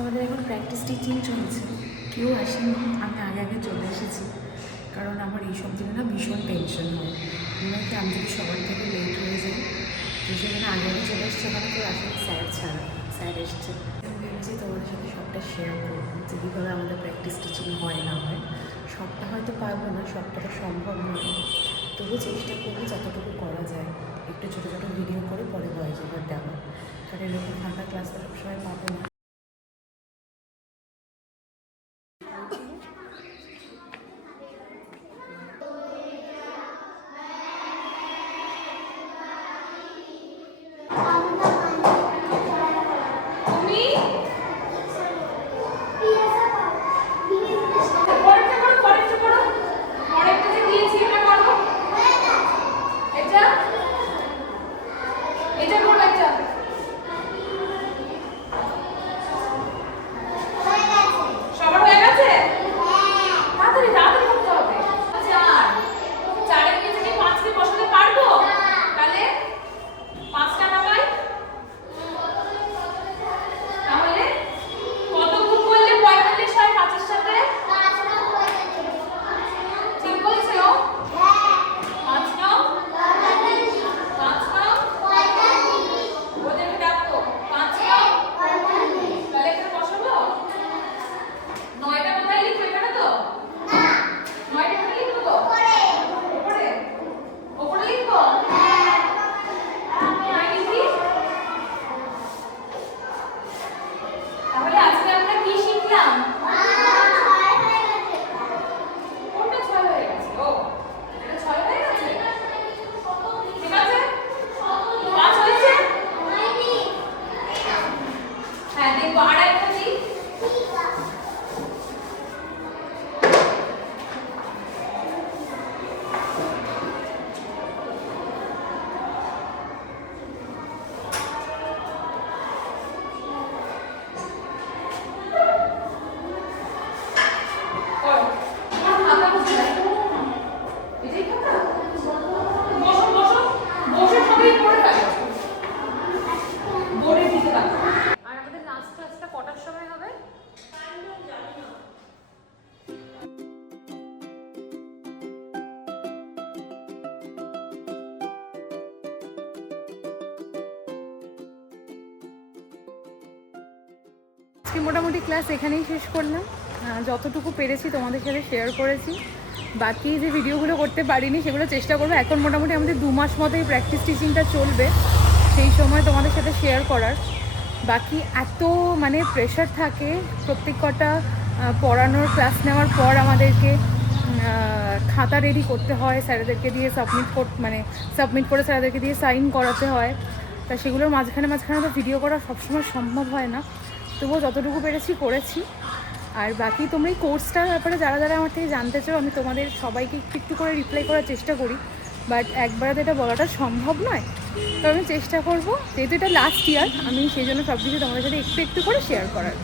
আমাদের এখন practice teaching চলছে, কেউ আসেনি, আমি আগে আগে চলে এসেছি। কারণ আমার এইসব দিনে না ভীষণ টেনশন হয়, মনে হয় কি আমি যদি সবার থেকে লেট হয়ে যাই, তো সেখানে আগে আগে চলে এসছে, সেখানে কেউ আসলে স্যার ছাড়া, স্যার এসছে। আমি ভেবেছি তোমাদের সাথে সবটা শেয়ার করবো, যে কীভাবে আমাদের প্র্যাকটিস টিচিং হয় না হয়। সবটা হয়তো পারবো না, সবটা তো সম্ভব নয়, তবু চেষ্টা করবো যতটুকু করা যায়, একটু ছোটো ছোটো ভিডিও করে পরে ভয়েস ওভার দেওয়া। কারণ এরকম ফাঁকা ক্লাস তো সবসময় পাবো না। আজকে মোটামুটি ক্লাস এখানেই শেষ করলাম, যতটুকু পেরেছি তোমাদের সাথে শেয়ার করেছি। বাকি যে ভিডিওগুলো করতে পারিনি সেগুলো চেষ্টা করবো। এখন মোটামুটি আমাদের 2 মাস মতো এই প্র্যাকটিস টিচিংটা চলবে, সেই সময় তোমাদের সাথে শেয়ার করার। বাকি এত মানে প্রেশার থাকে, প্রত্যেক কটা পড়ানোর ক্লাস নেওয়ার পর আমাদেরকে খাতা রেডি করতে হয়, স্যারেদেরকে দিয়ে সাবমিট করে স্যারেদেরকে দিয়ে সাইন করাতে হয়। তা সেগুলোর মাঝখানে তো ভিডিও করা সবসময় সম্ভব হয় না, তবুও যতটুকু পেরেছি করেছি। আর বাকি তোমরা এই কোর্সটার ব্যাপারে যারা যারা আমার থেকে জানতে চাও, আমি তোমাদের সবাইকে একটু একটু করে রিপ্লাই করার চেষ্টা করি, বাট একবারে তো এটা বলাটা সম্ভব নয়। তো আমি চেষ্টা করবো, যেহেতু এটা লাস্ট ইয়ার, আমি সেই জন্য সব কিছু তোমাদের সাথে একটু একটু করে শেয়ার করার।